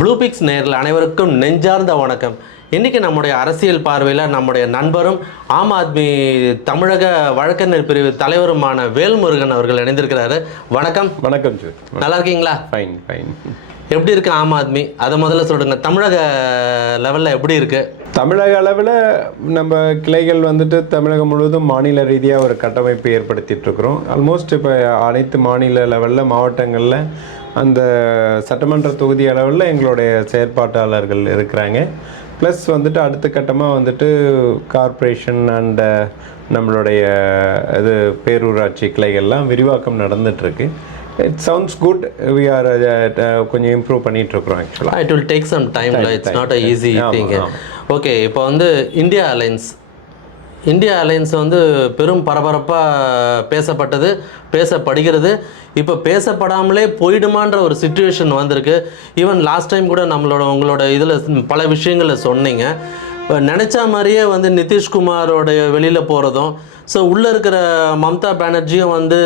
Blue fix நேரில் அனைவருக்கும் நெஞ்சார்ந்த வணக்கம். இன்றைக்கி நம்முடைய அரசியல் பார்வையில் நம்முடைய நண்பரும் ஆம் ஆத்மி தமிழக வழக்கறிஞர் பிரிவு தலைவருமான வேல்முருகன் அவர்கள் இணைந்திருக்கிறாரு. வணக்கம். வணக்கம் நல்லா இருக்கீங்களா? ஃபைன் ஃபைன் எப்படி இருக்கு ஆம் ஆத்மி? அதை முதல்ல சொல்லுங்க. தமிழக லெவலில் எப்படி இருக்கு? தமிழக அளவில் நம்ம கிளைகள் வந்துட்டு தமிழகம் முழுவதும் மாநில ரீதியாக ஒரு கட்டமைப்பு ஏற்படுத்திட்டு இருக்கிறோம். ஆல்மோஸ்ட் இப்போ அனைத்து மாநில லெவலில் மாவட்டங்களில் அந்த சட்டமன்ற தொகுதி அளவில் எங்களுடைய செயற்பாட்டாளர்கள் இருக்கிறாங்க. ப்ளஸ் வந்துட்டு அடுத்த கட்டமாக வந்துட்டு கார்ப்பரேஷன் அண்ட் நம்மளுடைய இது பேரூராட்சி கிளைகள்லாம் விரிவாக்கம் நடந்துட்டுருக்கு. It sounds good we are கொஞ்சம் இம்ப்ரூவ் பண்ணிட்டு இருக்கிறோம் ஆக்சுவலாக இட் வில் டேக் சம் டைம்ல it's not a easy thing. Okay இப்போ வந்து இந்தியா அலைன்ஸ் இந்தியா அலைன்ஸ் வந்து பெரும் பரபரப்பாக பேசப்பட்டது பேசப்படுகிறது. இப்போ பேசப்படாமலே போயிடுமான்ற ஒரு சுச்சுவேஷன் வந்திருக்கு. ஈவன் லாஸ்ட் டைம் கூட நம்மளோட உங்களோட இதில் பல விஷயங்களை சொன்னீங்க. இப்போ நினச்ச மாதிரியே வந்து நிதிஷ்குமாரோடைய வெளியில் போகிறதும் ஸோ உள்ளே இருக்கிற மம்தா பானர்ஜியும் வந்து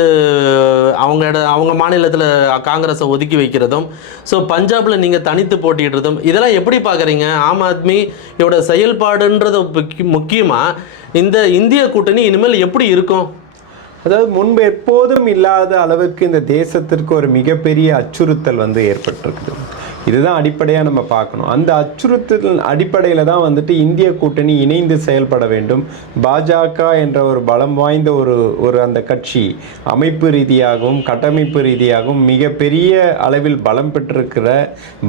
அவங்க இட அவங்க மாநிலத்தில் காங்கிரஸை ஒதுக்கி வைக்கிறதும் ஸோ பஞ்சாபில் நீங்கள் தனித்து போட்டியிடுறதும் இதெல்லாம் எப்படி பார்க்குறீங்க ஆம் ஆத்மியோட செயல்பாடுன்றது முக்கியமாக இந்த இந்திய கூட்டணி இனிமேல் எப்படி இருக்கும்? அதாவது முன்பு எப்போதும் இல்லாத அளவுக்கு இந்த தேசத்திற்கு ஒரு மிகப்பெரிய அச்சுறுத்தல் வந்து ஏற்பட்டிருக்குது. இதுதான் அடிப்படையாக நம்ம பார்க்கணும். அந்த அச்சுறுத்தல் அடிப்படையில் தான் வந்துட்டு இந்திய கூட்டணி இணைந்து செயல்பட வேண்டும். பாஜக என்ற ஒரு பலம் வாய்ந்த ஒரு ஒரு அந்த கட்சி அமைப்பு ரீதியாகவும் கட்டமைப்பு ரீதியாகவும் மிகப்பெரிய அளவில் பலம் பெற்றிருக்கிற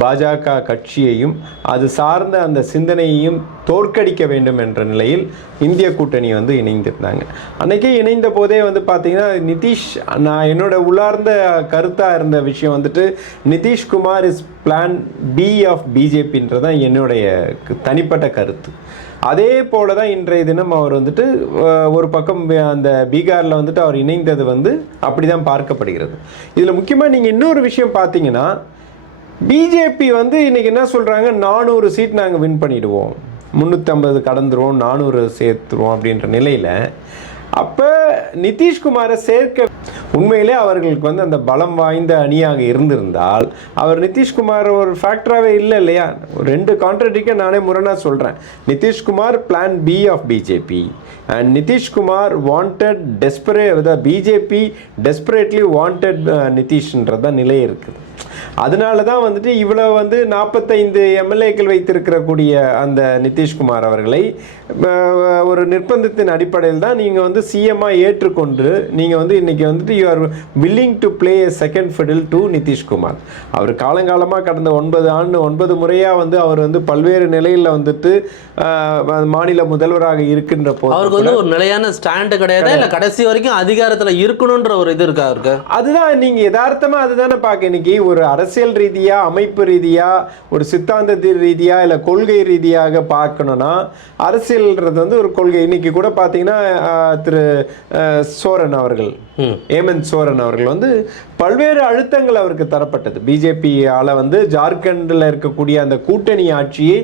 பாஜக கட்சியையும் அது சார்ந்த அந்த சிந்தனையையும் தோற்கடிக்க வேண்டும் என்ற நிலையில் இந்திய கூட்டணி வந்து இணைந்திருந்தாங்க. அன்னைக்கே இணைந்த போதே வந்து பார்த்தீங்கன்னா நிதிஷ் நான் என்னோட உள்ளார்ந்த கருத்தாக இருந்த விஷயம் வந்துட்டு Nitish Kumar is plan B of பிஜேபின்றது தான் என்னுடைய க- தனிப்பட்ட கருத்து. அதே போல தான் இன்றைய தினம் அவர் வந்துட்டு ஒரு பக்கம் அந்த பீகாரில் வந்துட்டு அவர் இணைந்தது வந்து அப்படி தான் பார்க்கப்படுகிறது. இதில் முக்கியமாக நீங்கள் இன்னொரு விஷயம் பார்த்தீங்கன்னா பிஜேபி வந்து இன்றைக்கி என்ன சொல்கிறாங்க நானூறு சீட் நாங்கள் வின் பண்ணிவிடுவோம் முந்நூற்றம்பது கடந்துருவோம் நானூறு சேர்த்துருவோம் அப்படின்ற நிலையில் அப்போ நிதிஷ்குமாரை சேர்க்க உண்மையிலே அவர்களுக்கு வந்து அந்த பலம் வாய்ந்த அணியாக இருந்திருந்தால் அவர் நிதிஷ்குமார் ஒரு ஃபேக்டராகவே இல்லை இல்லையா? ஒரு ரெண்டு கான்ட்ரடிக்க நானே முரணாக சொல்கிறேன் Nitish Kumar plan B of BJP and Nitish Kumar wanted desperate BJP desperately wanted நிதிஷ்ன்றதான் நிலை இருக்குது. அதனால தான் வந்துட்டு இவ்வளோ வந்து நாற்பத்தைந்து எம்எல்ஏக்கள் வைத்திருக்கிற கூடிய அந்த நிதிஷ்குமார் அவர்களை ஒரு நிர்பந்தத்தின் அடிப்படையில் தான் நீங்கள் வந்து சிஎம்மாக ஏற்றுக்கொண்டு நீங்கள் வந்து இன்னைக்கு வந்துட்டு you are willing to play a second fiddle to Nitish Kumar. அவர் காலங்காலமாக கடந்த ஒன்பது ஆண்டு ஒன்பது முறையாக வந்து அவர் வந்து பல்வேறு நிலையில் வந்துட்டு மாநில முதல்வராக இருக்கின்ற போது அவருக்கு வந்து ஒரு நிலையான ஸ்டாண்டு கிடையாது? இல்லை கடைசி வரைக்கும் அதிகாரத்தில் இருக்கணுன்ற ஒரு இது இருக்கா அவருக்கு? அதுதான் நீங்க யதார்த்தமா அதுதானே பார்க்க இன்னைக்கு ஒரு அரசியல் ரீதியாக அமைப்பு ரீதியாக ஒரு சித்தாந்த ரீதியாக இல்லை கொள்கை ரீதியாக பார்க்கணும்னா அரசியல்ன்றது வந்து ஒரு கொள்கை. இன்னைக்கு கூட பார்த்திங்கன்னா திரு சோரன் அவர்கள். ஏமந்த் சோரன் அவர்கள் வந்து பல்வேறு அழுத்தங்கள் அவருக்கு தரப்பட்டது. பிஜேபி ஆல வந்து ஜார்க்கண்டில் இருக்கக்கூடிய அந்த கூட்டணி ஆட்சியை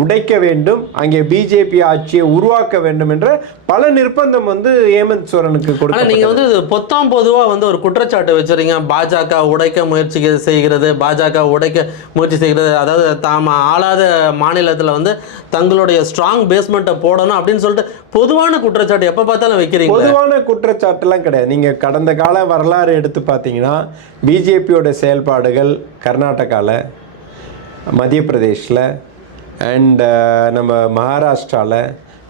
உடைக்க வேண்டும் அங்கே பிஜேபி ஆட்சியை உருவாக்க வேண்டும் என்ற பல நிர்பந்தம் வந்து ஏமந்த் சோரனுக்கு கொடுக்க நீங்க வந்து பொத்தாம் பொதுவா வந்து ஒரு குற்றச்சாட்டு வச்சுறீங்க பாஜக உடைக்க முயற்சி செய்கிறது பாஜக உடைக்க முயற்சி செய்கிறது. அதாவது தாம் ஆளாத மாநிலத்துல வந்து தங்களுடைய ஸ்ட்ராங் பேஸ்மெண்ட்டை போடணும் அப்படின்னு சொல்லிட்டு பொதுவான குற்றச்சாட்டு எப்ப பார்த்தாலும் வைக்கிறீங்க? பொதுவான குற்றச்சாட்டுலாம் கிடையாது. நீங்க கடந்த கால வரலாறு எடுத்து பார்த்தீங்கன்னா பிஜேபியோட செயல்பாடுகள் கர்நாடகாவில் மத்திய பிரதேஷில் அண்ட் நம்ம மகாராஷ்டிராவில்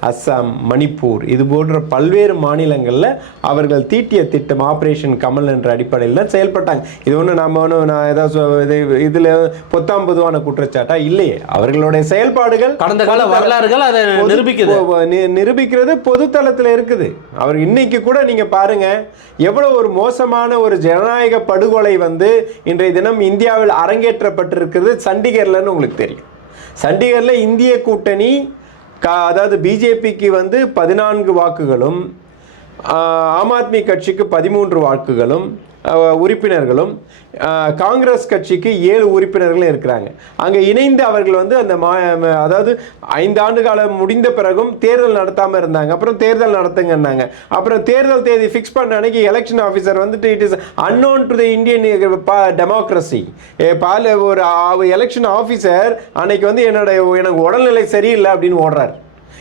அஸ்ஸாம் மணிப்பூர் இது போன்ற பல்வேறு மாநிலங்களில் அவர்கள் தீட்டிய திட்டம் ஆப்ரேஷன் கமல் என்ற அடிப்படையில் தான் செயல்பட்டாங்க. இது ஒன்று நம்ம ஒன்று நான் ஏதாவது இதில் பொத்தாம் பொதுவான குற்றச்சாட்டா? இல்லையே. அவர்களுடைய செயல்பாடுகள் கடந்த கால வரலாறுகள் அதை பொது- நிரூபிக்குது. பொ- நி- நிரூபிக்கிறது பொதுத்தளத்தில் இருக்குது. அவர் இன்னைக்கு கூட நீங்க பாருங்க எவ்வளவு ஒரு மோசமான ஒரு ஜனநாயக படுகொலை வந்து இன்றைய தினம் இந்தியாவில் அரங்கேற்றப்பட்டிருக்கிறது சண்டிகர்லன்னு உங்களுக்கு தெரியும். சண்டிகர்ல இந்திய கூட்டணி கா- அதாவது பிஜேபிக்கு வந்து பதினான்கு வாக்குகளும் ஆம் ஆத்மி கட்சிக்கு பதிமூன்று வாக்குகளும் உறுப்பினர்களும் காங்கிரஸ் கட்சிக்கு ஏழு உறுப்பினர்களும் இருக்கிறாங்க. அங்கே இணைந்து அவர்கள் வந்து அந்த மா அதாவது ஐந்து ஆண்டு காலம் முடிந்த பிறகும் தேர்தல் நடத்தாமல் இருந்தாங்க. அப்புறம் தேர்தல் நடத்துங்கன்னாங்க. அப்புறம் தேர்தல் தேதி ஃபிக்ஸ் பண்ண அன்னைக்கு எலெக்ஷன் ஆஃபீஸர் வந்துட்டு it is unknown to the Indian democracy பால ஒரு எலெக்ஷன் ஆஃபீஸர் அன்னைக்கு வந்து என்னோட எனக்கு உடல்நிலை சரியில்லை அப்படின்னு ஓடுறார்.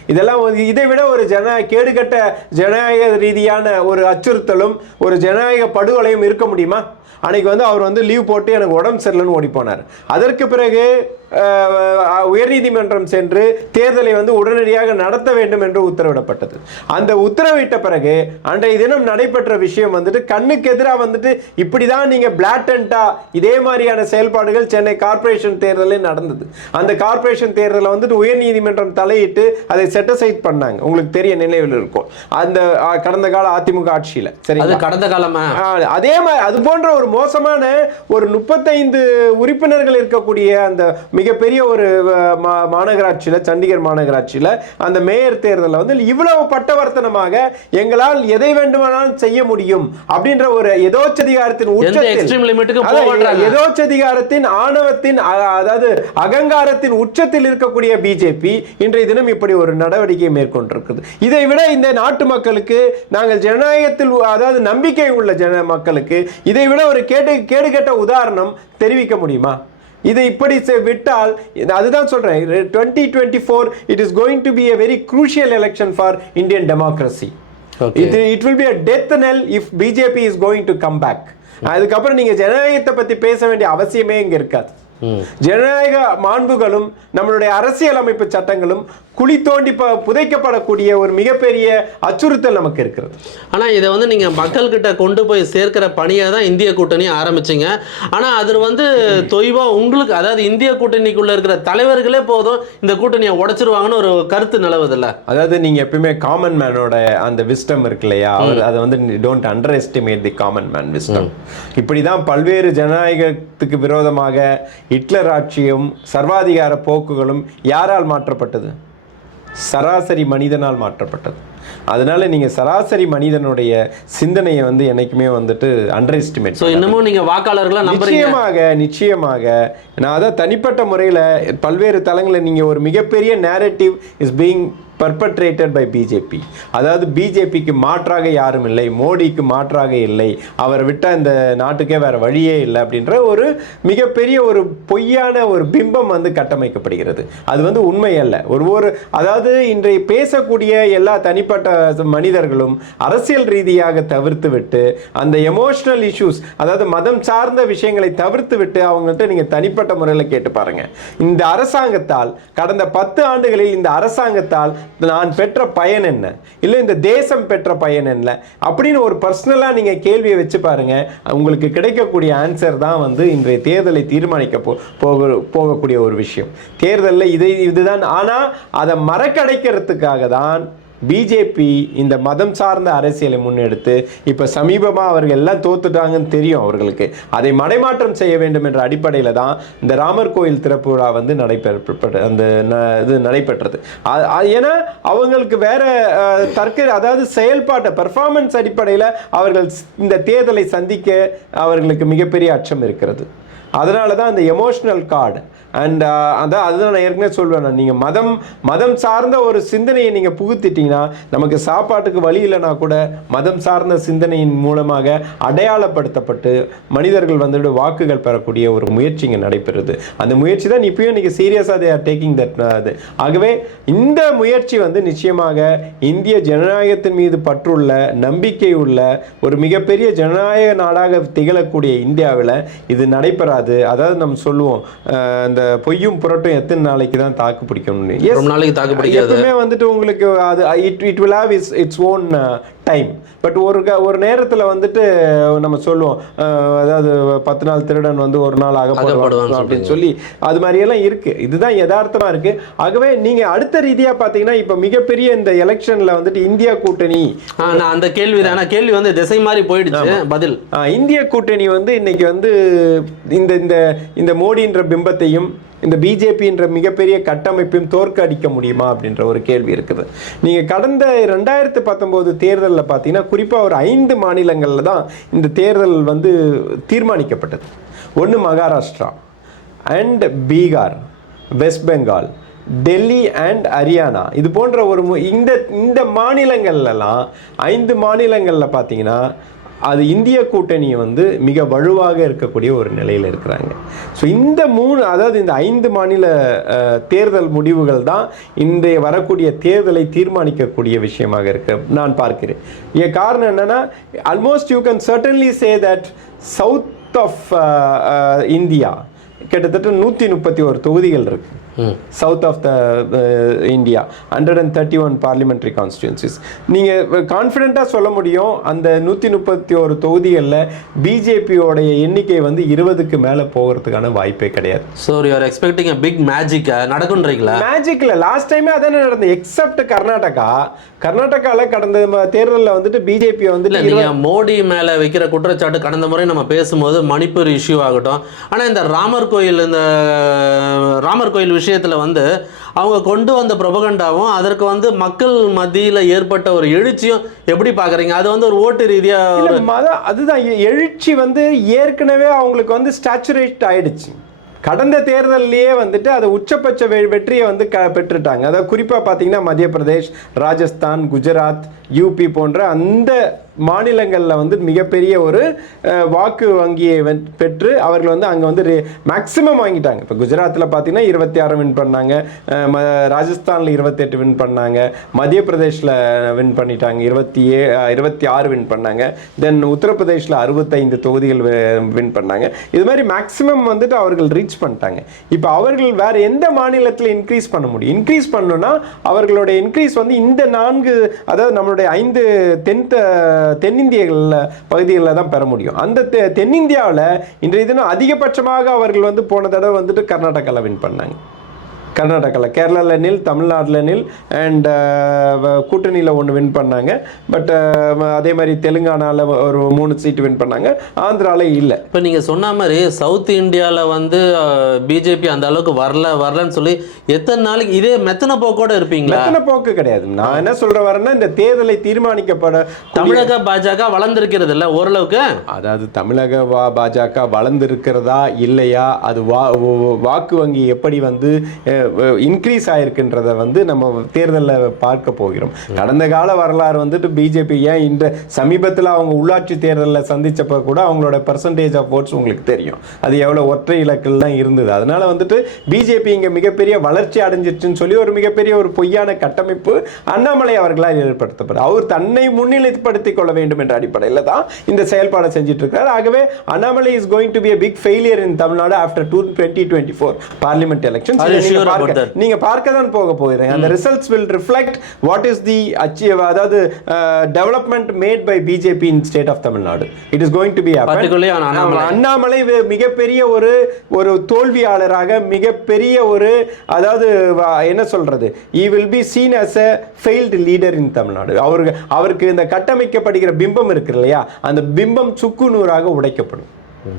இதெல்லாம் இதை விட ஒரு ஜன கேடுகட்ட ஜனநாயக ரீதியான ஒரு அச்சுறுத்தலும் ஒரு ஜனநாயக படுகொலையும் இருக்க முடியுமா? அன்னைக்கு வந்து அவர் வந்து லீவ் போட்டு எனக்கு உடம்பு சரியில்லைன்னு ஓடி போனார். அதற்கு பிறகு உயர்நீதிமன்றம் சென்று தேர்தலை வந்து உடனடியாக நடத்த வேண்டும் என்று உத்தரவிடப்பட்டது. அந்த உத்தரவிட்ட பிறகு அன்றைய தினம் நடைபெற்ற விஷயம் வந்துட்டு கண்ணுக்கு எதிராக வந்துட்டு இப்படி தான் நீங்கள் பிளாட்டண்டா இதே மாதிரியான செயல்பாடுகள் சென்னை கார்ப்பரேஷன் தேர்தலில் நடந்தது. அந்த கார்ப்பரேஷன் தேர்தலில் வந்துட்டு உயர்நீதிமன்றம் தலையிட்டு அதை செட்டசைட் பண்ணாங்க. உங்களுக்கு தெரிய நினைவில் இருக்கும். அந்த கடந்த கால அதிமுக ஆட்சியில். சரி அது கடந்த காலமா? அதே மாதிரி அது போன்ற ஒரு மோசமான ஒரு முப்பத்தைந்து உறுப்பினர்கள் இருக்கக்கூடிய அந்த மிகப்பெரிய ஒரு மாநகராட்சியில சண்டிகர் மாநகராட்சியில அந்த மேயர் தேர்தலில் வந்து இவ்வளவு பட்டவர்த்தனமாக எங்களால் எதை வேண்டுமானாலும் செய்ய முடியும் அப்படின்ற ஒரு எதோச்சதிகாரத்தின் உச்சத்தில் ஆணவத்தின் அதாவது அகங்காரத்தின் உச்சத்தில் இருக்கக்கூடிய பிஜேபி இன்றைய தினம் இப்படி ஒரு நடவடிக்கை மேற்கொண்டிருக்குது. இதை விட இந்த நாட்டு மக்களுக்கு நாங்கள் ஜனநாயகத்தில் அதாவது நம்பிக்கை உள்ள ஜன மக்களுக்கு இதை விட ஒரு கேடு கேடுகெட்ட உதாரணம் தெரிவிக்க முடியுமா? இதை இப்படி விட்டால் அதுதான் சொல்றேன் twenty twenty four it is going to be a very crucial election for Indian democracy. இது it will be a death knell if BJP is going to come back அதுக்கப்புறம் நீங்க ஜனநாயகத்தை பத்தி பேச வேண்டிய அவசியமே இங்க இருக்காது. ஜனநாயக மாண்புகளும் நம்மளுடைய அரசியலமைப்பு சட்டங்களும் குழி தோண்டி புதைக்கப்படக்கூடிய ஒரு மிகப்பெரிய அச்சுறுத்தல் நமக்கு இருக்கிறது. ஆனா இதை வந்து நீங்க மக்கள்கிட்ட கொண்டு போய் சேர்க்கிற பணியை தான் இந்திய கூட்டணி ஆரம்பிச்சீங்க. ஆனா அது வந்து தொய்வா உங்களுக்கு அதாவது இந்திய கூட்டணிக்குள்ள இருக்கிற தலைவர்களே போதும் இந்த கூட்டணியை உடைச்சிருவாங்கன்னு ஒரு கருத்து நிலவுதுல்ல? அதாவது நீங்க எப்பயுமே காமன் மேனோட அந்த விஸ்டம் இருக்கு இல்லையா? அதை வந்து don't underestimate the common man wisdom இப்படிதான் பல்வேறு ஜனநாயகத்துக்கு விரோதமாக ஹிட்லர் ஆட்சியும் சர்வாதிகார போக்குகளும் யாரால் மாற்றப்பட்டது? சராசரி மனிதனால் மாற்றப்பட்டது. அதனால நீங்க சராசரி மனிதனுடைய சிந்தனையை வந்து என்னைக்குமே வந்துட்டு அண்டர் எஸ்டிமேட் சோ இன்னமும் நீங்க வாக்காளர்களா நம்புறீங்க. நிச்சயமாக நிச்சயமாக. நான் அதான் தனிப்பட்ட முறையில் பல்வேறு தளங்களில் நீங்கள் ஒரு மிகப்பெரிய narrative is being perpetrated by BJP அதாவது பிஜேபிக்கு மாற்றாக யாரும் இல்லை மோடிக்கு மாற்றாக இல்லை அவர் விட்ட இந்த நாட்டுக்கே வேறு வழியே இல்லை அப்படின்ற ஒரு மிகப்பெரிய ஒரு பொய்யான ஒரு பிம்பம் வந்து கட்டமைக்கப்படுகிறது. அது வந்து உண்மை அல்ல. ஒரு ஒரு அதாவது இன்றைய பேசக்கூடிய எல்லா தனிப்பட்ட மனிதர்களும் அரசியல் ரீதியாக தவிர்த்து விட்டு அந்த எமோஷனல் இஷ்யூஸ் அதாவது மதம் சார்ந்த விஷயங்களை தவிர்த்து விட்டு அவங்கள்ட்ட நீங்கள் தனிப்பட்ட முறையில் கேட்டு பாருங்கள் இந்த அரசாங்கத்தால் கடந்த பத்து ஆண்டுகளில் இந்த அரசாங்கத்தால் நான் பெற்ற பயன் என்ன? இல்லை இந்த தேசம் பெற்ற பயன் என்ன? அப்படின்னு ஒரு பர்சனலா நீங்க கேள்வியை வச்சு பாருங்க. உங்களுக்கு கிடைக்கக்கூடிய ஆன்சர் தான் வந்து இன்றைய தேர்தலை தீர்மானிக்க போ போக போகக்கூடிய ஒரு விஷயம். தேர்தலில் இதை இதுதான். ஆனா அதை மறக்கடைக்கிறதுக்காக தான் பிஜேபி இந்த மதம் சார்ந்த அரசியலை முன்னெடுத்து இப்போ சமீபமாக அவர்கள் எல்லாம் தோத்துட்டாங்கன்னு தெரியும் அவர்களுக்கு. அதை மடைமாற்றம் செய்ய வேண்டும் என்ற அடிப்படையில் தான் இந்த ராமர் கோயில் திறப்பு விழா வந்து நடைபெற அந்த ந- இது நடைபெற்றது. ஏன்னா அவங்களுக்கு வேற அஹ், தர்க்க அதாவது செயல்பாட்டை பெர்ஃபார்மன்ஸ் அடிப்படையில் அவர்கள் இந்த தேர்தலை சந்திக்க அவர்களுக்கு மிகப்பெரிய அச்சம் இருக்கிறது. அதனால தான் அந்த எமோஷ்னல் கார்டு அண்ட் அதான் அதுதான் நான் ஏற்கனவே சொல்வேன் நான். நீங்கள் மதம் மதம் சார்ந்த ஒரு சிந்தனையை நீங்கள் புகுத்திட்டீங்கன்னா நமக்கு சாப்பாட்டுக்கு வழி இல்லைனா கூட மதம் சார்ந்த சிந்தனையின் மூலமாக அடையாளப்படுத்தப்பட்டு மனிதர்கள் வந்துட்டு வாக்குகள் பெறக்கூடிய ஒரு முயற்சி இங்கே நடைபெறுது. அந்த முயற்சி தான் இப்பயும் இன்னைக்கு சீரியஸாக தே ஆர் டேக்கிங் தட் அது ஆகவே இந்த முயற்சி வந்து நிச்சயமாக இந்திய ஜனநாயகத்தின் மீது பற்றுள்ள நம்பிக்கை உள்ள ஒரு மிகப்பெரிய ஜனநாயக நாடாக திகழக்கூடிய இந்தியாவில் இது நடைபெறாது. அதாவது நம்ம சொல்லுவோம் அந்த பொய்யும் புரட்டும் எத்தனை நாளைக்கு தான் தாக்கு பிடிக்கணும்னு நாளைக்கு தாக்கு பிடிக்காது. எப்பவுமே வந்துட்டு உங்களுக்கு அது it it will have is it's own time but ஒரு க- ஒரு நேரத்தில் வந்துட்டு நம்ம சொல்லுவோம் அதாவது பத்து நாள் திருடன் வந்து ஒரு நாள் அகப்படுவான் அப்படின்னு சொல்லி அது மாதிரியெல்லாம் இருக்கு. இதுதான் யதார்த்தமா இருக்கு. ஆகவே நீங்க அடுத்த ரீதியா பாத்தீங்கன்னா இப்ப மிகப்பெரிய இந்த எலெக்ஷன்ல வந்துட்டு இந்தியா கூட்டணி நான் அந்த கேள்வி தான். கேள்வி வந்து திசை மாதிரி போயிடுச்சு. பதில். இந்திய கூட்டணி வந்து இன்னைக்கு வந்து இந்த இந்த இந்த மோடின்ற பிம்பத்தையும் இந்த பிஜேபின்ற மிகப்பெரிய கட்டமைப்பையும் தோற்கடிக்க முடியுமா அப்படின்ற ஒரு கேள்வி இருக்குது. நீங்கள் கடந்த ரெண்டாயிரத்து பத்தொம்போது தேர்தலில் பார்த்தீங்கன்னா குறிப்பாக ஒரு ஐந்து மாநிலங்களில் தான் இந்த தேர்தல் வந்து தீர்மானிக்கப்பட்டது. ஒன்று மகாராஷ்டிரா அண்ட் பீகார் வெஸ்ட் பெங்கால் டெல்லி அண்ட் ஹரியானா இது போன்ற ஒரு மு- இந்த இந்த மாநிலங்கள்லாம் ஐந்து மாநிலங்களில் பார்த்தீங்கன்னா அது இந்திய கூட்டணி வந்து மிக வலுவாக இருக்கக்கூடிய ஒரு நிலையில் இருக்கிறாங்க. ஸோ இந்த மூணு அதாவது இந்த ஐந்து மாநில தேர்தல் முடிவுகள் தான் இன்றைய வரக்கூடிய தேர்தலை தீர்மானிக்கக்கூடிய விஷயமாக இருக்கு நான் பார்க்கிறேன். ஏன் காரணம் என்னன்னா almost you can certainly say that south of India கிட்டத்தட்ட நூற்றி முப்பத்தி ஒரு தொகுதிகள் இருக்குது south of the India hundred and thirty one parliamentary constituencies நீங்கள் கான்ஃபிடென்ட்டாக சொல்ல முடியும் அந்த நூற்றி முப்பத்தி ஒரு தொகுதிகளில் பிஜேபியோடைய எண்ணிக்கை வந்து இருபதுக்கு மேலே போகிறதுக்கான வாய்ப்பே கிடையாது. So you're expecting big magic நடக்குன்றீங்களா? மேஜிக்ல லாஸ்ட் டைமே அதானே நடந்தது. எக்ஸப்ட் கர்நாடகா. கர்நாடகாவில் கடந்த தேர்தலில் வந்துட்டு பிஜேபி இல்ல வந்துட்டு நீங்க மோடி மேல வைக்கிற குற்றச்சாட்டு கடந்த முறை நம்ம பேசும்போது மணிப்பூர் இஷ்யூ ஆகட்டும். ஆனா இந்த ராமர் கோயில் இந்த ராமர் கோயில் விஷயத்துல வந்து அவங்க கொண்டு வந்த பிரபகண்டாவும் அதற்கு வந்து மக்கள் மத்தியில ஏற்பட்ட ஒரு எழுச்சியும் எப்படி பாக்குறீங்க? அது வந்து ஒரு ஓட்டு ரீதியா இல்ல, மத அதுதான். எழுச்சி வந்து ஏற்கனவே அவங்களுக்கு வந்து ஸ்டாச்சுரேட் ஆயிடுச்சு. கடந்த தேர்தல்லையே வந்துட்டு அது உச்சபட்ச வெற்றியை வந்து க பெற்றுட்டாங்க. அதாவது குறிப்பாக பார்த்தீங்கன்னா மத்திய பிரதேஷ் ராஜஸ்தான் குஜராத் யூபி போன்ற அந்த மாநிலங்களில் வந்து மிகப்பெரிய ஒரு வாக்கு வங்கியை வெ- பெற்று அவர்கள் வந்து அங்கே வந்து மேக்சிமம் வாங்கிட்டாங்க. இப்போ குஜராத்தில் பார்த்தீங்கன்னா இருபத்தி ஆறு வின் பண்ணாங்க. ம ராஜஸ்தானில் இருபத்தெட்டு வின் பண்ணாங்க. மத்திய பிரதேஷில் வின் பண்ணிட்டாங்க. இருபத்தி ஏ இருபத்தி ஆறு வின் பண்ணாங்க. தென் உத்தரப்பிரதேஷில் அறுபத்தைந்து தொகுதிகள் வின் பண்ணாங்க. இது மாதிரி மேக்சிமம் வந்துட்டு அவர்கள் ரீச் பண்ணிட்டாங்க. இப்போ அவர்கள் வேறு எந்த மாநிலத்தில் இன்க்ரீஸ் பண்ண முடியும்? இன்க்ரீஸ் பண்ணணும்னா அவர்களுடைய இன்க்ரீஸ் வந்து இந்த நான்கு அதாவது நம்மளுடைய ஐந்து தென் த- தென்னிந்தியங்களில் பகுதிகளில் தான் பெற முடியும். அந்த தெ- தென்னிந்தியாவில் இன்றைய தினம் அதிகபட்சமாக அவர்கள் வந்து போன தடவை வந்துட்டு கர்நாடகாவில் வின் பண்ணாங்க. கர்நாடகாவில் கேரளாவில் நில் தமிழ்நாட்டில் நில் அண்ட் கூட்டணியில் ஒன்று வின் பண்ணாங்க. பட் அதே மாதிரி தெலுங்கானாவில் ஒரு மூணு சீட்டு வின் பண்ணாங்க. ஆந்திராவில் இல்லை. இப்போ நீங்க சொன்ன மாதிரி சவுத் இந்தியால வந்து பிஜேபி அந்த அளவுக்கு வரல வரலன்னு சொல்லி எத்தனை நாளைக்கு இதே மெத்தன போக்கோட இருப்பீங்களா? எத்தனை போக்கு கிடையாது. நான் என்ன சொல்ற வரேன்னா இந்த தேர்தலை தீர்மானிக்கப்பட தமிழக பாஜக வளர்ந்திருக்கிறது இல்ல ஓரளவுக்கு? அதாவது தமிழக வா பாஜக வளர்ந்திருக்கிறதா இல்லையா? அது வ- வாக்கு வங்கி எப்படி வந்து இன்க்ரீஸ் ஆயிருக்குன்றத வந்து நம்ம தேர்தலில் பார்க்க போகிறோம். கடந்த கால வரலாறு வந்துட்டு பிஜேபி ஏன் இந்த சமீபத்தில் அவங்க உள்ளாட்சி தேர்தலில் சந்திச்சப்ப கூட அவங்களோட பர்சன்டேஜ் ஆஃப் ஓட்ஸ் உங்களுக்கு தெரியும். அது எவ்வளோ? ஒற்றை இலக்கில் தான் இருந்தது. அதனால வந்துட்டு பிஜேபி இங்கே மிகப்பெரிய வளர்ச்சி அடைஞ்சிருச்சுன்னு சொல்லி ஒரு மிகப்பெரிய ஒரு பொய்யான கட்டமைப்பு அண்ணாமலை அவர்களால் ஏற்படுத்தப்படும் அவர் தன்னை முன்னிலைப்படுத்திக் கொள்ள வேண்டும் என்ற அடிப்படையில் தான் இந்த செயல்பாடை செஞ்சுட்டு இருக்காரு ஆகவே Annamalai is going to be a big failure in Tamil Nadu after two twenty twenty four parliament election That? நீங்க பார்க்க தான் போக போகிறீங்க அந்த results will reflect what is the achieve அதாவது development made by BJP in state of Tamil Nadu it is going to be Annamalai. மிகப்பெரிய ஒரு ஒரு தோல்வியாளராக மிகப்பெரிய ஒரு அதாவது என்ன சொல்றது? He will be seen as a failed leader in Tamil Nadu அவருக்கு அவருக்கு இந்த கட்டமைக்கப்படுகிற பிம்பம் இருக்கு இல்லையா? அந்த பிம்பம் சுக்கு நூறாக உடைக்கப்படும்.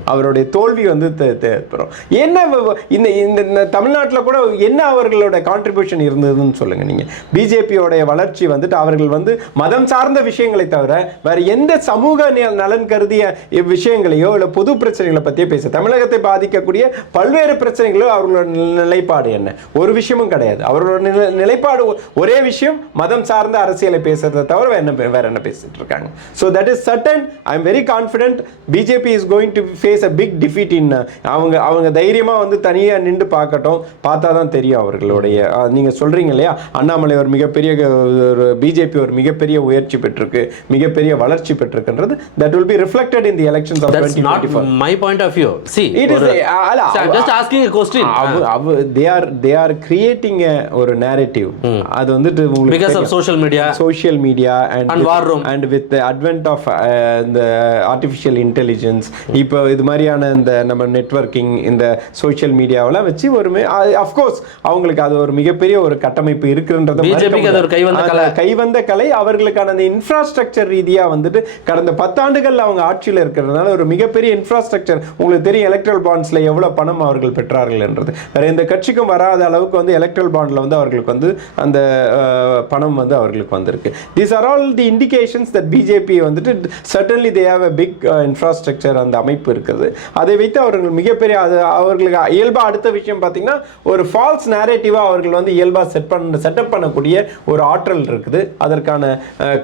அவருடைய தோல்வி வந்து தேவைப்படும் என்ன இந்த இந்த இந்த தமிழ்நாட்டில் கூட என்ன அவர்களோட கான்ட்ரிபியூஷன் இருந்ததுன்னு சொல்லுங்கள் நீங்கள் பிஜேபியோடைய வளர்ச்சி வந்துட்டு அவர்கள் வந்து மதம் சார்ந்த விஷயங்களை தவிர வேறு எந்த சமூக நலன் கருதிய விஷயங்களையோ இல்லை பொது பிரச்சனைகளை பற்றியோ பேச தமிழகத்தை பாதிக்கக்கூடிய பல்வேறு பிரச்சனைகளோ அவர்களோட நிலைப்பாடு என்ன? ஒரு விஷயமும் கிடையாது. அவர்களோட நில- நிலைப்பாடு ஒரே விஷயம் மதம் சார்ந்த அரசியலை பேசுறதை தவிர வேற என்ன வேற என்ன பேசிட்டு இருக்காங்க? So that is certain I am very confident BJP is going to face a big defeat in அவங்க அவங்க தைரியமா வந்து தனியா நின்று பார்க்கட்டும் பார்த்தா தான் தெரியும் அவர்களுடைய அஹ், நீங்க சொல்றீங்க இல்லையா? அண்ணாமலை ஒரு மிகப்பெரிய ஒரு பிஜேபி ஒரு மிகப்பெரிய உயர்ச்சி பெற்றிருக்கு மிகப்பெரிய வளர்ச்சி பெற்றிருக்குன்றது. That will be reflected in the elections of that's not my point of view see is a- அல்ல, அவ- just asking question they are they are creating ஒரு நேரேட்டிவ் அது வந்துட்டு because of social media war room. and with the advent of uh, the artificial intelligence இப்போ இப்போ இது மாதிரியான இந்த நம்ம நெட்வொர்க்கிங் இந்த சோஷியல் மீடியாவெல்லாம் வச்சு ஒரு அஃப்கோர்ஸ் அவங்களுக்கு அது ஒரு மிகப்பெரிய ஒரு கட்டமைப்பு இருக்குன்றத கைவந்த கலை. கைவந்த கலை அவர்களுக்கான அந்த இன்ஃப்ராஸ்ட்ரக்சர் ரீதியாக வந்துட்டு கடந்த பத்தாண்டுகள் அவங்க ஆட்சியில் இருக்கிறதுனால ஒரு மிகப்பெரிய இன்ஃப்ராஸ்ட்ரக்சர் உங்களுக்கு தெரியும் எலக்ட்ரல் பாண்ட்ஸில் எவ்வளோ பணம் அவர்கள் பெற்றார்கள் என்றது. வேற எந்த கட்சிக்கும் வராத அளவுக்கு வந்து எலக்ட்ரல் பாண்டில் வந்து அவர்களுக்கு வந்து அந்த பணம் வந்து அவர்களுக்கு வந்திருக்கு. These are all the indications that BJP வந்துட்டு certainly they have a big infrastructure அந்த அமைப்பு இருக்குது. அதை வைத்து அவர்கள் மிகப்பெரிய அது அவர்களுக்கு இயல்பாக அடுத்த விஷயம் பார்த்தீங்கன்னா ஒரு ஃபால்ஸ் நேரேட்டிவாக அவர்கள் வந்து இயல்பாக செட் பண்ண செட்டப் பண்ணக்கூடிய ஒரு ஆற்றல் இருக்குது. அதற்கான அஹ்,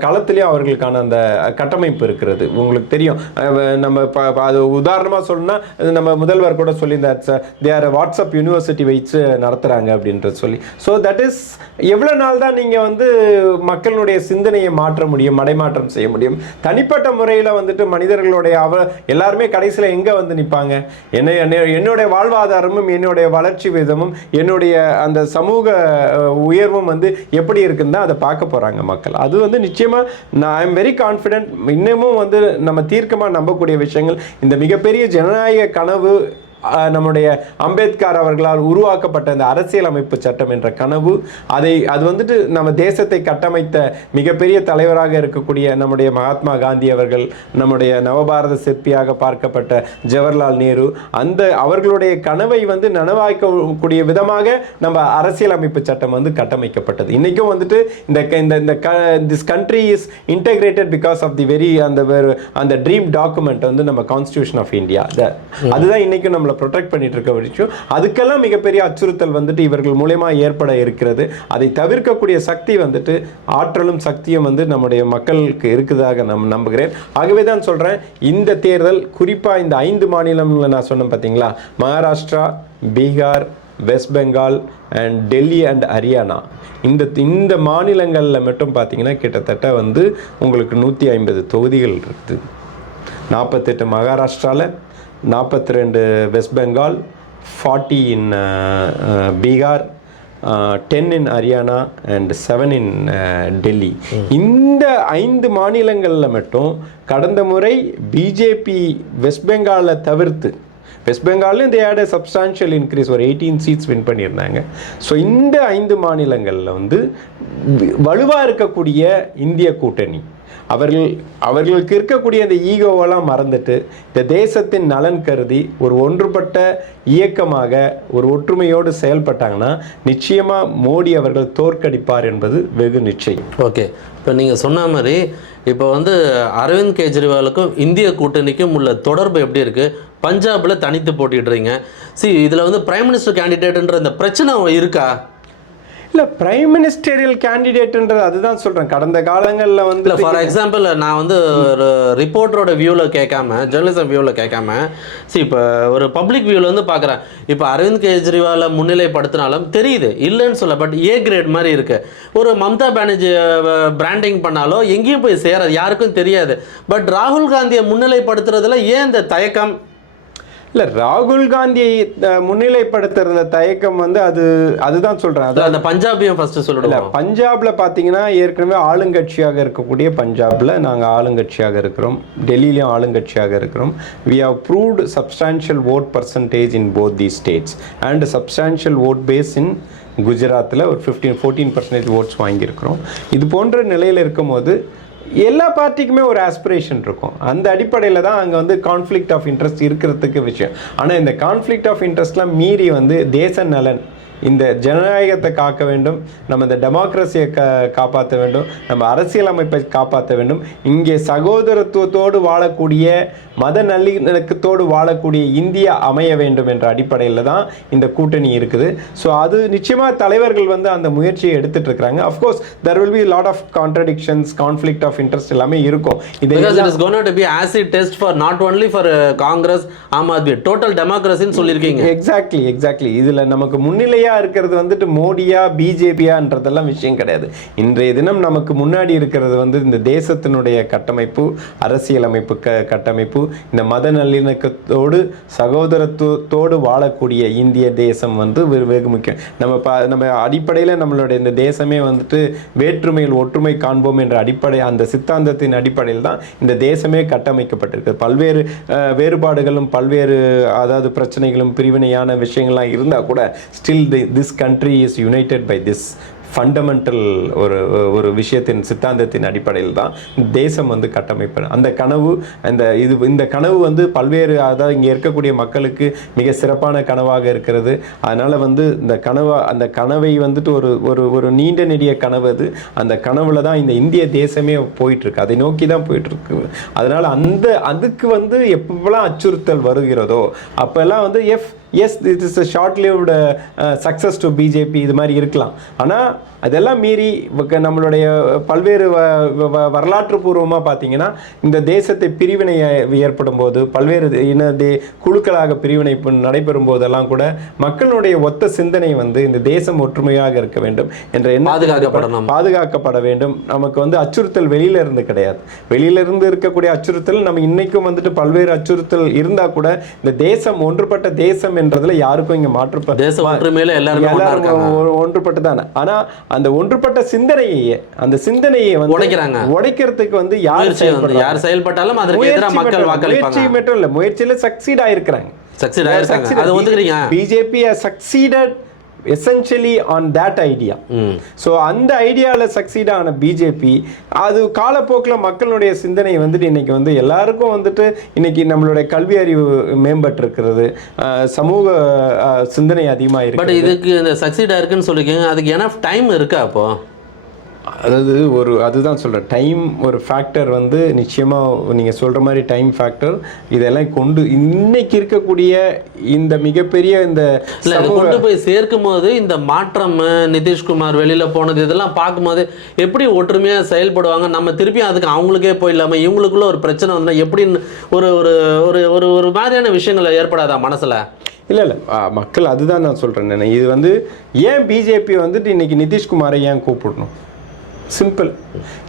அவர்களுக்கான அந்த கட்டமைப்பு இருக்கிறது. உங்களுக்கு தெரியும். நம்ம ப- அது உதாரணமாக சொல்லணும்னா நம்ம முதல்வர் கூட சொல்லியிருந்தார் சார் தே வாட்ஸ்அப் யூனிவர்சிட்டி வச்சு நடத்துகிறாங்க அப்படின்றது சொல்லி. ஸோ தட் இஸ் எவ்வளோ நாள் தான் நீங்கள் வந்து மக்களுடைய சிந்தனையை மாற்ற முடியும் மடைமாற்றம் செய்ய முடியும்? தனிப்பட்ட முறையில் வந்துட்டு மனிதர்களுடைய அவ எல்லாருமே கடைசியில் எங்கே வந்து நிற்பாங்க என்ன என்ன- என்னுடைய வாழ்வாதாரமும் என்னுடைய வளர்ச்சி விதமும் என்னுடைய அந்த சமூக உயர்வும் வந்து எப்படி இருக்குன்னு தான் அதை பார்க்க போகிறாங்க மக்கள். அது வந்து நிச்சயமாக நான் ஐ எம் வெரி கான்ஃபிடென்ட் இன்னமும் வந்து நம்ம தீர்க்கமாக நம்பக்கூடிய விஷயங்கள் இந்த மிகப்பெரிய ஜனநாயக கனவு நம்முடைய அம்பேத்கர் அவர்களால் உருவாக்கப்பட்ட இந்த அரசியலமைப்பு சட்டம் என்ற கனவு அதை அது வந்துட்டு நம்ம தேசத்தை கட்டமைத்த மிகப்பெரிய தலைவராக இருக்கக்கூடிய நம்முடைய மகாத்மா காந்தி அவர்கள் நம்முடைய நவபாரத சிற்பியாக பார்க்கப்பட்ட ஜவஹர்லால் நேரு அந்த அவர்களுடைய கனவை வந்து நனவாக்கக்கூடிய விதமாக நம்ம அரசியலமைப்பு சட்டம் வந்து கட்டமைக்கப்பட்டது. இன்னைக்கும் வந்துட்டு இந்த க- இந்த இந்த this country is integrated because of the very அந்த அந்த ட்ரீம் டாக்குமெண்ட் வந்து நம்ம கான்ஸ்டியூஷன் ஆஃப் இந்தியா அதுதான் இன்னைக்கும் நம்மளை ப்ரொடெக்ட் பண்ணிட்டு இருக்க விஷயம். அதுக்கெல்லாம் மிகப்பெரிய அச்சுறுத்தல் வந்துட்டு இவர்கள் மூலயமா ஏற்பட இருக்கிறது. அதை தவிர்க்கக்கூடிய சக்தி வந்துட்டு ஆற்றலும் சக்தியும் வந்து நம்முடைய மக்களுக்கு இருக்குதாக நம் நம்புகிறேன். ஆகவே தான் சொல்றேன் இந்த தேர்தல் குறிப்பாக இந்த ஐந்து மாநிலம்ல நான் சொன்னேன் பார்த்தீங்களா மகாராஷ்டிரா பீகார் வெஸ்ட் பெங்கால் அண்ட் டெல்லி அண்ட் ஹரியானா. இந்த இந்த மாநிலங்களில் மட்டும் பார்த்தீங்கன்னா கிட்டத்தட்ட வந்து உங்களுக்கு நூற்றி ஐம்பது தொகுதிகள் இருக்குது. நாற்பத்தெட்டு மகாராஷ்டிராவில் நாற்பத்தி ரெண்டு West Bengal forty in Bihar ten in Haryana and seven in Delhi. இந்த ஐந்து மாநிலங்களில் மட்டும் கடந்த முறை பிஜேபி வெஸ்ட் பெங்காலை தவிர்த்து வெஸ்ட் பெங்கால்லையும் தே ஹேட் சப்ஸ்டான்ஷியல் இன்க்ரீஸ் ஒரு எயிட்டீன் சீட்ஸ் வின் பண்ணியிருந்தாங்க. ஸோ இந்த ஐந்து மாநிலங்களில் வந்து வலுவாக இருக்கக்கூடிய இந்திய கூட்டணி. அவர்கள் அவர்களுக்கு இருக்கக்கூடிய அந்த ஈகோவெல்லாம் மறந்துட்டு இந்த தேசத்தின் நலன் கருதி ஒரு ஒன்றுபட்ட இயக்கமாக ஒரு ஒற்றுமையோடு செயல்பட்டாங்கன்னா நிச்சயமாக மோடி அவர்கள் தோற்கடிப்பார் என்பது வெகு நிச்சயம். ஓகே. இப்போ நீங்கள் சொன்ன மாதிரி இப்போ வந்து அரவிந்த் கெஜ்ரிவாலுக்கும் இந்திய கூட்டணிக்கும் உள்ள தொடர்பு எப்படி இருக்குது பஞ்சாபில் தனித்து போட்டிடுறீங்க. சி இதில் வந்து பிரைம் மினிஸ்டர் கேண்டிடேட்டுன்ற இந்த பிரச்சனை இருக்கா? இல்லை பிரைம் மினிஸ்டரியல் கேண்டிடேட்ன்றது அதுதான் சொல்கிறேன் கடந்த காலங்களில் வந்து இல்லை ஃபார் எக்ஸாம்பிள் நான் வந்து ஒரு ரிப்போர்ட்டரோட வியூவில் கேட்காம ஜேர்னலிசம் வியூவில் கேட்காம சரி இப்போ ஒரு பப்ளிக் வியூவில் வந்து பார்க்குறேன். இப்போ அரவிந்த் கெஜ்ரிவாலை முன்னிலைப்படுத்தினாலும் தெரியுது இல்லைன்னு சொல்ல பட் ஏ கிரேட் மாதிரி இருக்குது ஒரு மம்தா பானர்ஜி பிராண்டிங் பண்ணாலோ எங்கேயும் போய் சேராது யாருக்கும் தெரியாது. பட் ராகுல் காந்தியை முன்னிலைப்படுத்துறதுல ஏன் இந்த தயக்கம்? இல்லை ராகுல் காந்தியை அஹ், முன்னிலைப்படுத்துறதுல தயக்கம் வந்து அது அதுதான் சொல்கிறேன் இல்ல, அந்த பஞ்சாபியும் ஃபர்ஸ்ட் இல்ல சொல்லிடுவோம் பஞ்சாப்ல பாத்தீங்கன்னா ஏற்கனவே ஆளுங்கட்சியாக இருக்கக்கூடிய பஞ்சாப்ல நாங்க ஆளுங்கட்சியாக இருக்கிறோம். டெல்லியிலும் ஆளுங்கட்சியாக இருக்கிறோம். We have proved substantial vote percentage in both the states and substantial vote base in குஜராத்தில் ஒரு ஃபிஃப்டீன் ஃபோர்டீன் பர்சன்டேஜ் ஓட்ஸ் வாங்கியிருக்கிறோம். இது போன்ற நிலையில் இருக்கும்போது எல்லா பார்ட்டிக்குமே ஒரு ஆஸ்பிரேஷன் இருக்கும். அந்த அடிப்படையில் தான் அங்கே வந்து கான்ஃப்ளிக்ட் ஆஃப் இன்ட்ரெஸ்ட் இருக்கிறதுக்கு விஷயம். ஆனால் இந்த கான்ஃப்ளிக்ட் ஆஃப் இன்ட்ரெஸ்ட்லாம் மீறி வந்து தேச நலன் இந்த ஜனநாயகத்தை காக்க வேண்டும் நம்ம இந்த டெமோக்ரஸியை கா காப்பாற்ற வேண்டும் நம்ம அரசியலமைப்பை காப்பாற்ற வேண்டும். இங்கே சகோதரத்துவத்தோடு வாழக்கூடிய மத நல்லிணக்கத்தோடு வாழக்கூடிய இந்தியா அமைய வேண்டும் என்ற அடிப்படையில் தான் இந்த கூட்டணி இருக்குது. ஸோ அது நிச்சயமாக தலைவர்கள் வந்து அந்த முயற்சியை எடுத்துட்டு இருக்கிறாங்க. Of course there will be lot of contradictions conflict of interest எல்லாமே இருக்கும். இதை acid test for not only for Congress Aam Aadmi total டெமோக்ரஸின்னு சொல்லியிருக்கீங்க. எக்ஸாக்ட்லி எக்ஸாக்ட்லி இதில் நமக்கு முன்னிலையாக எதிரியா இருக்கிறது வந்துட்டு மோடியா பிஜேபியான்றதெல்லாம் விஷயம் கிடையாது. இன்றைய தினம் நமக்கு முன்னாடி இருக்கிறது வந்து இந்த தேசத்தினுடைய கட்டமைப்பு அரசியலமைப்பு க கட்டமைப்பு இந்த மத நல்லிணக்கத்தோடு சகோதரத்துவத்தோடு வாழக்கூடிய இந்திய தேசம் வந்து வெகு முக்கியம். நம்ம ப நம்ம அடிப்படையில் நம்மளுடைய இந்த தேசமே வந்துட்டு வேற்றுமையில் ஒற்றுமை காண்போம் என்ற அடிப்படை அந்த சித்தாந்தத்தின் அடிப்படையில் தான் இந்த தேசமே கட்டமைக்கப்பட்டிருக்கு. பல்வேறு வேறுபாடுகளும் பல்வேறு அதாவது பிரச்சனைகளும் பிரிவினையான விஷயங்கள்லாம் இருந்தால் கூட still this country is united by this fundamental ஒரு ஒரு விஷயத்தின் சித்தாந்தத்தின் அடிப்படையில் தான் தேசம் வந்து கட்டமைப்பு அந்த கனவு அந்த இது இந்த கனவு வந்து பல்வேறு அதாவது இங்கே இருக்கக்கூடிய மக்களுக்கு மிக சிறப்பான கனவாக இருக்கிறது. அதனால் வந்து இந்த கனவை அந்த கனவை வந்துட்டு ஒரு ஒரு ஒரு நீண்ட நெடிய கனவு அது. அந்த கனவுல தான் இந்த இந்திய தேசமே போயிட்டுருக்கு. அதை நோக்கி தான் போயிட்டுருக்கு. அதனால் அந்த அதுக்கு வந்து எப்பப்பெல்லாம் அச்சுறுத்தல் வருகிறதோ அப்போல்லாம் வந்து F S it is short lived success to BJP இது மாதிரி இருக்கலாம். ஆனால் அதெல்லாம் மீறி நம்மளுடைய பல்வேறு வரலாற்று பூர்வமாக பார்த்தீங்கன்னா இந்த தேசத்தை பிரிவினை ஏற்படும் போது பல்வேறு இன தே குழுக்களாக பிரிவினை நடைபெறும் போதெல்லாம் கூட மக்களுடைய ஒத்த சிந்தனை வந்து இந்த தேசம் ஒற்றுமையாக இருக்க வேண்டும் என்ற எண்ணம் பாதுகாக்கப்படணும். பாதுகாக்கப்பட வேண்டும். நமக்கு வந்து அச்சுறுத்தல் வெளியில இருந்து கிடையாது. வெளியில இருந்து இருக்கக்கூடிய அச்சுறுத்தல் நம்ம இன்னைக்கும் வந்துட்டு பல்வேறு அச்சுறுத்தல் இருந்தா கூட இந்த தேசம் ஒன்றுபட்ட தேசம் என்றதுல யாருக்கும் இங்க மாற்று தேச ஒற்றுமையில எல்லாருமே ஒண்ணா எல்லாரும் இருக்காங்க. ஒ- ஒன்றுபட்டு தானே ஆனா அந்த ஒன்றுபட்ட சிந்தனையை அந்த சிந்தனையை வந்து உடைக்கிறாங்க. உடைக்கிறதுக்கு வந்து யார்? யார் செயல்பட்டாலும் அதற்கு எதிராக மக்கள் வாக்களிப்பாங்க. முயற்சி மட்டும் இல்ல முயற்சியில சக்சீட் ஆயிருக்கிறாங்க. சக்சீட் ஆயிருக்காங்க. அதை ஒத்துக்கிறீங்க? BJP succeeded essentially on that idea so அந்த ஐடியாவில் சக்சீட் ஆன பிஜேபி அது காலப்போக்கில் மக்களுடைய சிந்தனை வந்துட்டு இன்னைக்கு வந்து எல்லாருக்கும் வந்துட்டு இன்னைக்கு நம்மளுடைய கல்வி அறிவு மேம்பட்டு இருக்கிறது சமூக சிந்தனை அதிகமாக இருக்கு பட் இதுக்கு இந்த சக்சீட் ஆயிருக்குன்னு சொல்லிருக்கீங்க அதுக்கு எனஃப் டைம் இருக்கா அப்போ? அதாவது ஒரு அதுதான் சொல்கிறேன் டைம் ஒரு ஃபேக்டர் வந்து நிச்சயமாக நீங்கள் சொல்கிற மாதிரி டைம் ஃபேக்டர் இதெல்லாம் கொண்டு இன்னைக்கு இருக்கக்கூடிய இந்த மிகப்பெரிய இந்த கொண்டு போய் சேர்க்கும் போது இந்த மாற்றம் நிதிஷ்குமார் வெளியில போனது இதெல்லாம் பார்க்கும்போது எப்படி ஒற்றுமையா செயல்படுவாங்க? நம்ம திருப்பியும் அதுக்கு அவங்களுக்கே போயிடலாம. இவங்களுக்குள்ள ஒரு பிரச்சனை வந்தா எப்படின்னு ஒரு ஒரு ஒரு ஒரு ஒரு மாதிரியான விஷயங்கள் ஏற்படாதா மனசுல? இல்லை இல்லை. மக்கள் அதுதான் நான் சொல்கிறேன் இது வந்து ஏன் பிஜேபி வந்துட்டு இன்னைக்கு நிதிஷ்குமாரை ஏன் கூப்பிடணும்? சிம்பிள்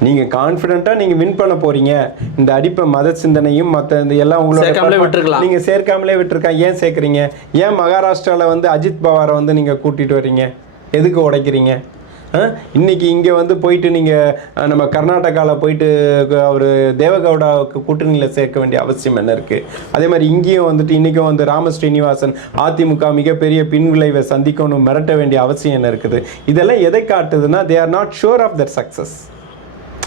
நீங்கள் கான்ஃபிடென்ட்டாக நீங்கள் வின் பண்ண போறீங்க. இந்த அடிப்பை மத சிந்தனையும் மற்ற இந்த எல்லாம் உங்களோட விட்டுருக்கலாம். நீங்கள் சேர்க்காமலே விட்டுருக்கா ஏன் சேர்க்குறீங்க? ஏன் மகாராஷ்டிராவில் வந்து அஜித் பவாரை வந்து நீங்கள் கூட்டிகிட்டு வர்றீங்க எதுக்கு உடைக்கிறீங்க? இன்னைக்கு இங்கே வந்து போயிட்டு நீங்கள் நம்ம கர்நாடகாவில் போயிட்டு அவர் தேவகவுடாவுக்கு கூட்டணியில் சேர்க்க வேண்டிய அவசியம் என்ன இருக்குது அதே மாதிரி இங்கேயும் வந்துட்டு இன்றைக்கும் வந்து ராம ஸ்ரீனிவாசன் அதிமுக மிகப்பெரிய பின்விளைவை சந்திக்கணும் மிரட்ட வேண்டிய அவசியம் என்ன இருக்குது? இதெல்லாம் எதை காட்டுதுன்னா they are not sure of their success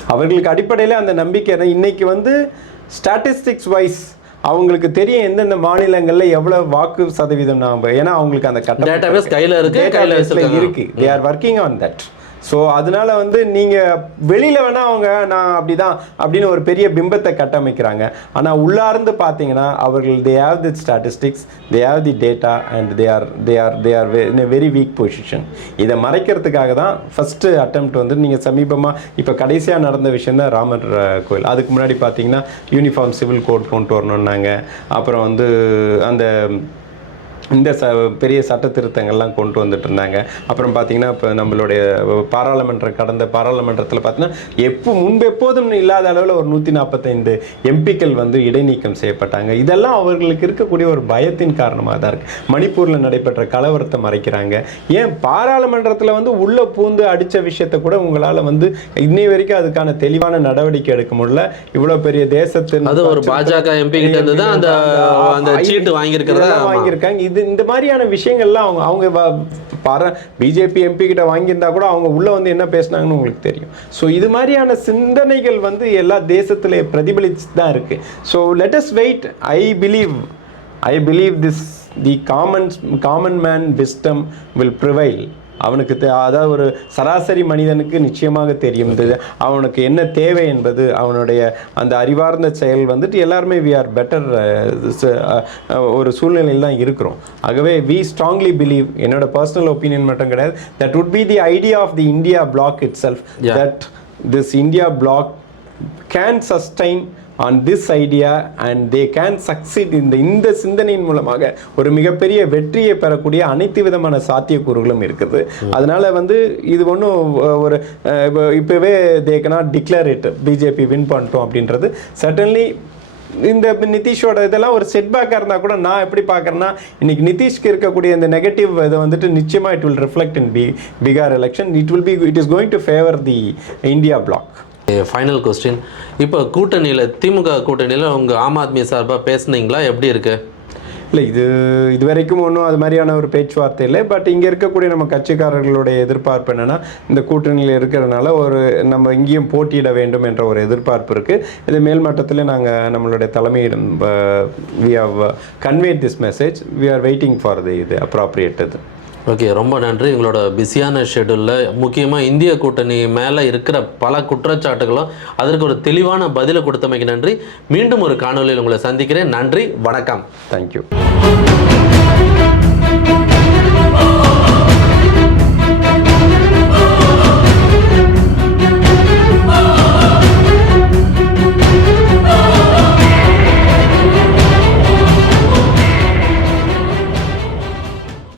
அவர்களுக்கு அடிப்படையில் அந்த நம்பிக்கை இன்னைக்கு வந்து ஸ்டாட்டிஸ்டிக்ஸ் வைஸ் அவங்களுக்கு தெரியும் எந்தெந்த மாநிலங்களில் எவ்வளவு வாக்கு சதவீதம் நாம். ஏன்னா அவங்களுக்கு அந்த Database கையில இருக்கு, கையில. இருக்கு. They are working on that so அதனால வந்து நீங்கள் வெளியில் வேணால் அவங்க நான் அப்படிதான் அப்படின்னு ஒரு பெரிய பிம்பத்தை கட்டமைக்கிறாங்க. ஆனால் உள்ளார்ந்து பார்த்தீங்கன்னா அவர்கள் they have the statistics they have the data and they are they are they are in very weak position இதை மறைக்கிறதுக்காக தான் ஃபஸ்ட்டு அட்டெம்ப்ட் வந்து நீங்கள் சமீபமாக இப்போ கடைசியாக நடந்த விஷயம் தான் ராமர் கோயில். அதுக்கு முன்னாடி பார்த்தீங்கன்னா யூனிஃபார்ம் சிவில் கோட் கொண்டு வரணுன்னாங்க அப்புறம் வந்து அந்த இந்த ச பெரிய சட்ட திருத்தங்கள்லாம் கொண்டு வந்துட்டு இருந்தாங்க. அப்புறம் பார்த்தீங்கன்னா இப்போ நம்மளுடைய பாராளுமன்ற கடந்த பாராளுமன்றத்தில் பார்த்தீங்கன்னா எப்போ முன்பு எப்போதும் இல்லாத அளவில் ஒரு நூற்றி நாற்பத்தைந்து எம்பிக்கள் வந்து இடைநீக்கம் செய்யப்பட்டாங்க. இதெல்லாம் அவர்களுக்கு இருக்கக்கூடிய ஒரு பயத்தின் காரணமாக தான் இருக்குது மணிப்பூரில் நடைபெற்ற கலவரத்தை மறைக்கிறாங்க. ஏன் பாராளுமன்றத்தில் வந்து உள்ளே பூந்து அடித்த விஷயத்தை கூட உங்களால் வந்து இன்னை வரைக்கும் அதுக்கான தெளிவான நடவடிக்கை எடுக்க முடியல. இவ்வளோ பெரிய தேசத்தின் அது ஒரு பாஜக MP கிட்ட இருந்து தான் அந்த சீட்டு வாங்கியிருக்கிறதா? வாங்கியிருக்காங்க. இது இந்த மாதிரியான விஷயங்கள்லாம் அவங்க அவங்க வ- பார பிஜேபி எம்பி கிட்ட வாங்கியிருந்தா கூட அவங்க உள்ள வந்து என்ன பேசுனாங்கன்னு உங்களுக்கு தெரியும். ஸோ இது மாதிரியான சிந்தனைகள் வந்து எல்லா தேசத்திலே பிரதிபலிச்சு தான் இருக்கு so let's wait I believe I believe this the common common man wisdom will prevail அவனுக்கு தே- அதாவது ஒரு சராசரி மனிதனுக்கு நிச்சயமாக தெரியும். அவனுக்கு என்ன தேவை என்பது அவனுடைய அந்த அறிவார்ந்த செயல் வந்துட்டு எல்லாருமே வி ஆர் பெட்டர் ஒரு சூழ்நிலையில் தான் இருக்கிறோம். ஆகவே வி ஸ்ட்ராங்லி பிலீவ் என்னோட பர்சனல் ஒப்பீனியன் மட்டும் கிடையாது that would be the idea of the India bloc itself. That this India bloc can sustain on this idea and they can succeed இந்த இந்த சிந்தனையின் மூலமாக ஒரு மிகப்பெரிய வெற்றியை பெறக்கூடிய அனைத்து விதமான சாத்தியக்கூறுகளும் இருக்குது. அதனால் வந்து இது ஒன்றும் ஒரு இப்போவே they cannot declare it BJP win பண்ணிட்டோம் அப்படின்றது. சட்டன்லி இந்த நிதிஷோட இதெல்லாம் ஒரு செட்பேக்காக இருந்தால் கூட நான் எப்படி பார்க்குறேன்னா இன்னைக்கு நிதிஷ்க்கு இருக்கக்கூடிய இந்த நெகட்டிவ் இதை வந்துட்டு நிச்சயமாக it will reflect in B Bihar election it will be it is going to favour the India bloc final question இப்போ கூட்டணியில் திமுக கூட்டணியில் உங்கள் ஆம் ஆத்மி சார்பாக பேசுனீங்களா? எப்படி இருக்கு? இல்லை இது இது வரைக்கும் ஒன்றும் அது மாதிரியான ஒரு பேச்சுவார்த்தை இல்லை. பட் இங்கே இருக்கக்கூடிய நம்ம கட்சிக்காரர்களுடைய எதிர்பார்ப்பு என்னென்னா இந்த கூட்டணியில் இருக்கிறனால ஒரு நம்ம இங்கேயும் போட்டியிட வேண்டும் என்ற ஒரு எதிர்பார்ப்பு இருக்குது இது மேல்மட்டத்தில் நாங்கள் நம்மளுடைய தலைமையிடம் we have convey this message we are waiting for the இது அப்ராப்ரியேட் இது. ஓகே ரொம்ப நன்றி. உங்களோட பிஸியான ஷெடியூலில் முக்கியமாக இந்திய கூட்டணி மேலே இருக்கிற பல குற்றச்சாட்டுகளும் அதற்கு ஒரு தெளிவான பதிலை கொடுத்தமைக்கு நன்றி. மீண்டும் ஒரு காணொலியில் உங்களை சந்திக்கிறேன். நன்றி வணக்கம். தேங்க்யூ